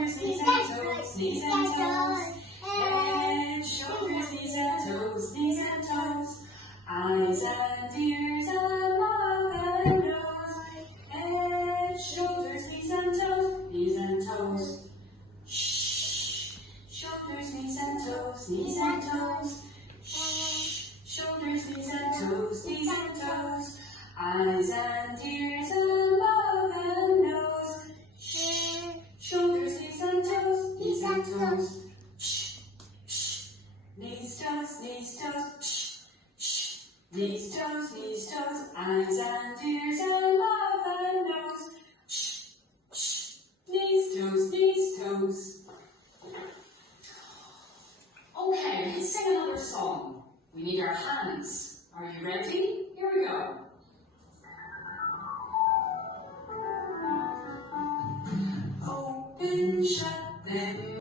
shoulders, knees and toes, knees and toes. Head, shoulders, knees and toes, knees and toes. Eyes and ears and mouth and nose. Head, shoulders, knees and toes, knees and toes. Shh. Shoulders, knees and toes, knees and toes. Shh. Shoulders, knees and toes, knees and toes. Eyes and ears and mouth and nose. Shh. Shoulders, knees and toes, knees and toes. Shh. Shh. Knees, toes, knees, toes. Shh. Shh. Knees, toes, eyes and ears and mouth and nose. Shh. Shh. Knees, toes. Okay, let's sing another song. We need our hands. Are you ready? Here we go. Open, shut them.